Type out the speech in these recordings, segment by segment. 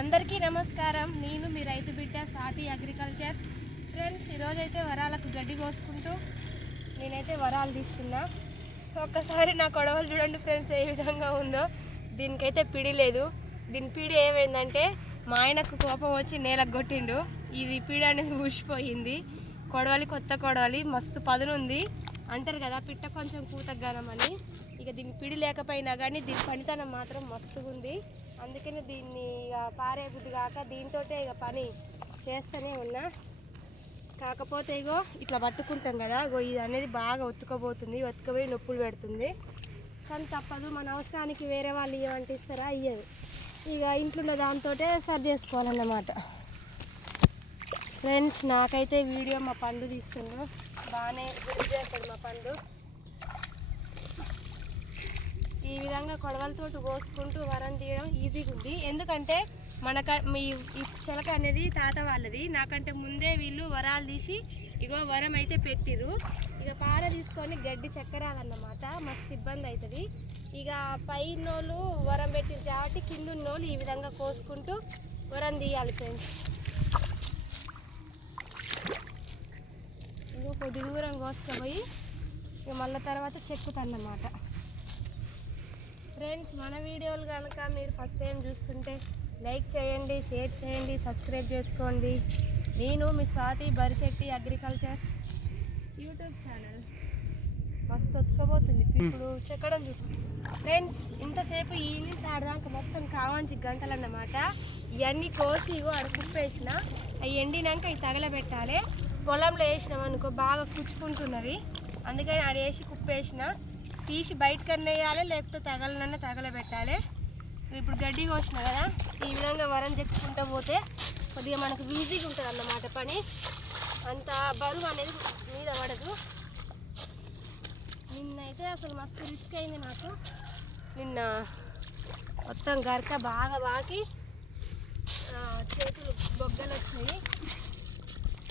అందరికీ నమస్కారం. నేను మీ రైతు బిడ్డ సాటి అగ్రికల్చర్. ఫ్రెండ్స్ ఈరోజైతే వరాలకు గడ్డి కోసుకుంటూ నేనైతే వరాలు తీస్తున్నా ఒక్కసారి నా కొడవలు చూడండి ఫ్రెండ్స్ ఏ విధంగా ఉందో. దీనికైతే పిడి లేదు. దీని పీడి ఏమైందంటే మా ఆయనకు కోపం వచ్చి నేలకు కొట్టిండు. ఇది పీడి అనేది ఊసిపోయింది. కొడవలి కొత్త కొడవలి మస్తు పదునుంది అంటారు కదా పిట్ట కొంచెం కూతగ్గానమని ఇక దీనికి పిడి లేకపోయినా కానీ దీని పనితనం మాత్రం మస్తుగా ఉంది అందుకని దీన్ని ఇక పారేగుద్ది కాక దీంతో ఇక పని చేస్తూనే ఉన్నా. కాకపోతే ఇగో ఇట్లా పట్టుకుంటాం కదా ఇగో ఇది అనేది బాగా ఒత్తుకోబోతుంది ఒత్తుకపోయి నొప్పులు పెడుతుంది. కానీ తప్పదు మన అవసరానికి వేరే వాళ్ళు ఇవ్వమంటే ఇస్తారా ఇయ్యదు. ఇక ఇంట్లో ఉన్న దాంతో సరి చేసుకోవాలన్నమాట. ఫ్రెండ్స్ నాకైతే వీడియో మా పండు తీస్తుండ్రు బాగానే గుర్తు చేస్తాడు మా పండు. ఈ విధంగా కొడవలతోటి కోసుకుంటూ వరం తీయడం ఈజీగా ఉంది. ఎందుకంటే మనక మీ ఈ చిలక అనేది తాత వాళ్ళది. నాకంటే ముందే వీళ్ళు వరాలు తీసి ఇగో వరం అయితే పెట్టిర్రు. ఇక పార తీసుకొని గడ్డి చక్కరాలన్నమాట మస్తు ఇబ్బంది అవుతుంది ఇక పైనోళ్ళు వరం పెట్టిరు కాబట్టి కింద ఉన్నోళ్ళు ఈ విధంగా కోసుకుంటూ వరం తీయాలి ఫ్రెండ్స్. ఇంకో కొద్ది దూరం కోసుకుపోయి ఇక మళ్ళీ తర్వాత చెక్కుతాన్నమాట. ఫ్రెండ్స్ మన వీడియోలు కనుక మీరు ఫస్ట్ టైం చూస్తుంటే లైక్ చేయండి షేర్ చేయండి సబ్స్క్రైబ్ చేసుకోండి. నేను మీ Swathi Barisetti agriculture YouTube channel. మస్తు ఒత్తుకపోతుంది ఇప్పుడు చెక్కడం చూడు. ఫ్రెండ్స్ ఇంతసేపు ఈ నుంచి ఆడదాక మొత్తం కావాంచి గంటలు అన్నమాట ఇవన్నీ కోసి ఇగో ఆడ కుప్పేసిన అవి ఎండినాక అవి తగలబెట్టాలి. పొలంలో వేసినాం అనుకో బాగా కుచ్చుకుంటున్నవి. అందుకని ఆడ వేసి కుప్పేసిన తీసి బయటకు వేయాలి లేకపోతే తగలనన్నా తగలబెట్టాలి. ఇప్పుడు గడ్డి కోసిన కదా ఈ విధంగా వరం చెప్పుకుంటూ పోతే కొద్దిగా మనకు ఈజీగా ఉంటుంది అన్నమాట పని. అంత బరువు అనేది మీద పడదు. నిన్నైతే అసలు మస్తు రిస్క్ అయింది నాకు నిన్న మొత్తం గరక బాగా బాకి చేతులు బొగ్గలు వచ్చినాయి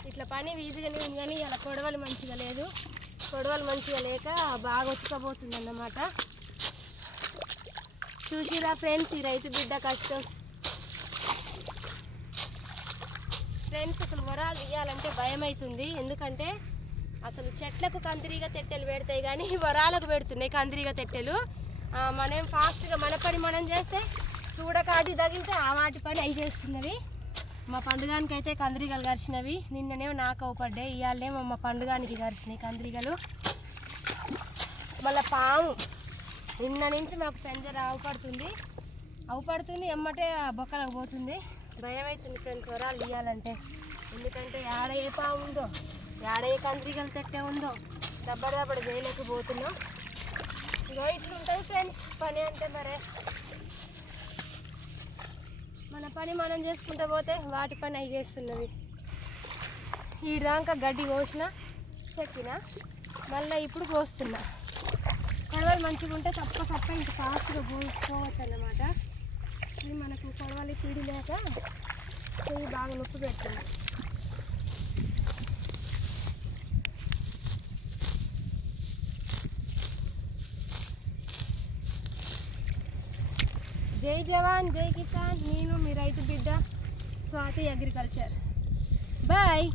ఇట్లా పని ఈజీగానే ఉంది కానీ అలా కొడవలు మంచిగా లేదు. గొడవలు మంచిగా లేక బాగా ఉతకపోతుంది అన్నమాట చూసిరా ఫ్రెండ్స్ ఈ రైతు బిడ్డ కష్టం. ఫ్రెండ్స్ అసలు వరాలు ఇవ్వాలంటే భయం అవుతుంది ఎందుకంటే అసలు చెట్లకు కందిరీగ తెట్టెలు పెడతాయి కానీ వరాలకు పెడుతున్నాయి కందిరీగ తెట్టెలు. మనం ఫాస్ట్గా మన పని మనం చేస్తే చూడకాటి తగిలితే ఆ వాటి పని అవి చేస్తున్నవి మా పండుగానికి అయితే కందిరీగలు గరిచినవి నిన్ననేమో నాకు అవుపడ్డాయి ఇవాళనేమో మా పండుగానికి గరిచినాయి కందిరీగలు. మళ్ళీ పాము. నిన్న నుంచి మాకు పెంజర అవుపడుతుంది అవుపడుతుంది ఎమ్మటే బొక్కలకు పోతుంది. భయం అవుతుంది ఫ్రెండ్స్ వరాలు ఇవ్వాలంటే ఎందుకంటే ఆడ ఏ పాము ఉందో ఆడ ఏ కందిరీగలు తట్టే ఉందో దబ్బడ దబ్బడ చేయలేకపోతున్నాం ఇగో ఇట్లుంటుంది ఫ్రెండ్స్ పని అంటే మరే. మన పని మనం చేసుకుంటూ పోతే వాటి పని అవి చేస్తున్నవి ఈ దాకా గడ్డి కోసిన చెక్కిన మళ్ళీ ఇప్పుడు కోస్తున్నా. కొడవలు మంచిగా ఉంటే తప్ప తప్ప ఇంక ఫాస్ట్గా పోవచ్చు అన్నమాట ఇది మనకు కొడవలి పీడి లేక చెయ్యి బాగా నొప్పి పెడుతుంది. జై జవాన్ జై కిసాన్. నేను మీ రైతు బిడ్డ స్వాతి అగ్రికల్చర్. బాయ్.